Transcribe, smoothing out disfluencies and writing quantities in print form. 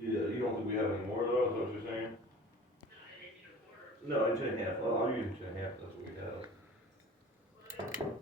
Yeah, you don't think we have any more though, is that what you're saying? No, inch and a half. Well, I'll use inch and a half, that's what we have.